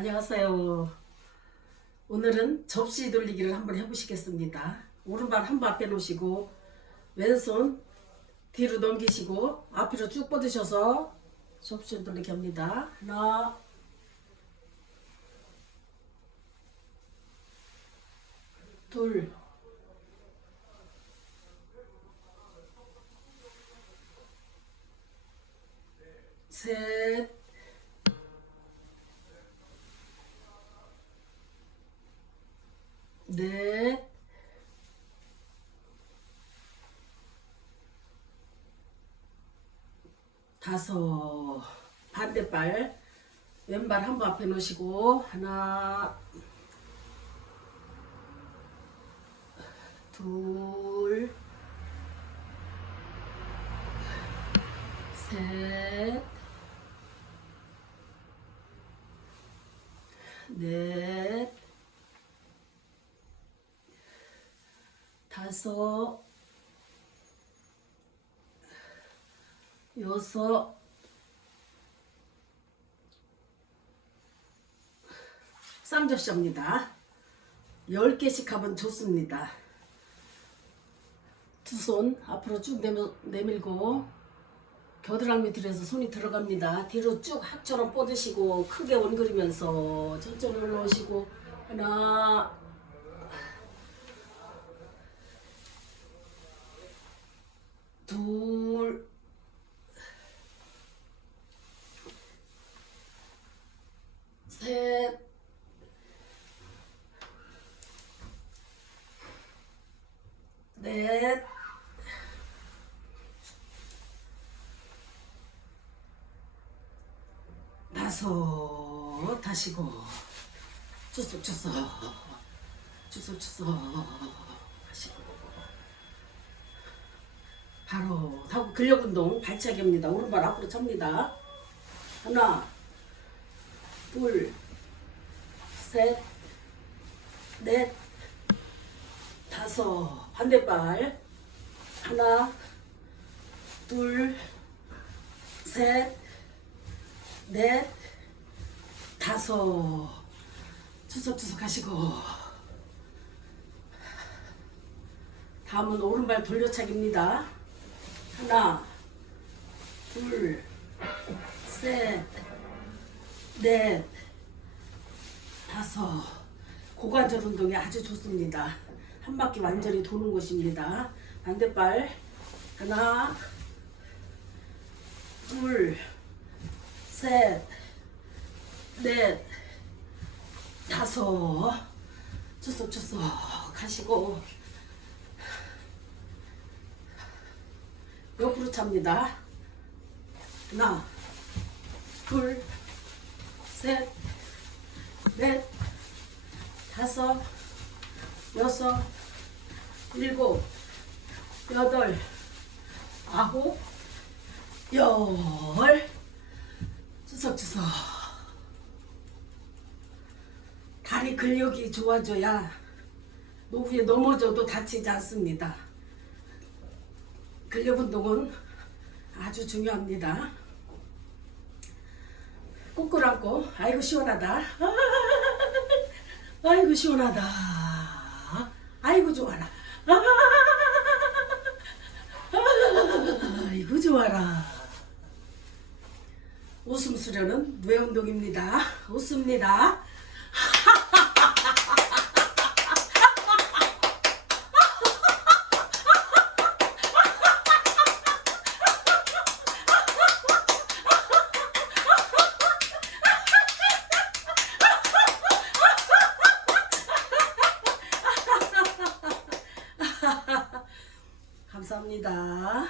안녕하세요. 오늘은 접시 돌리기를 한번 해보시겠습니다. 오른발 한번 앞에 놓으시고 왼손 뒤로 넘기시고 앞으로 쭉 뻗으셔서 접시 돌리기 합니다. 하나 둘 셋, 넷, 다섯, 반대발, 왼발 한 번 앞에 놓으시고, 하나, 둘, 셋, 넷, 다섯, 여섯, 쌍접시입니다. 10개씩 하면 좋습니다. 두 손 앞으로 쭉 내밀, 내밀고 겨드랑이 뒤에서 손이 들어갑니다. 뒤로 쭉 학처럼 뻗으시고 크게 원그리면서 천천히 올라오시고 하나 둘 셋, 넷, 다섯, 다시고, 주석, 주석, 주석, 주석, 하시고. 바로 하고 근력 운동 발차기입니다. 오른발 앞으로 찹니다. 하나, 둘, 셋, 넷, 다섯. 반대발. 하나, 둘, 셋, 넷, 다섯. 추석추석 하시고. 다음은 오른발 돌려차기입니다. 하나, 둘, 셋, 넷, 다섯. 고관절 운동이 아주 좋습니다. 한 바퀴 완전히 도는 것입니다. 반대발 하나, 둘, 셋, 넷, 다섯. 추석 추석 하시고 옆으로 찹니다. 하나, 둘, 셋, 넷, 다섯, 여섯, 일곱, 여덟, 아홉, 열. 추석추석. 다리 근력이 좋아져야 노후에 넘어져도 다치지 않습니다. 근력 운동은 아주 중요합니다. 꾹꾹 안고 아이고 시원하다. 아, 아이고 시원하다. 아이고 좋아라. 아, 아이고 좋아라. 웃음 수련은 뇌 운동입니다. 웃습니다. 감사합니다.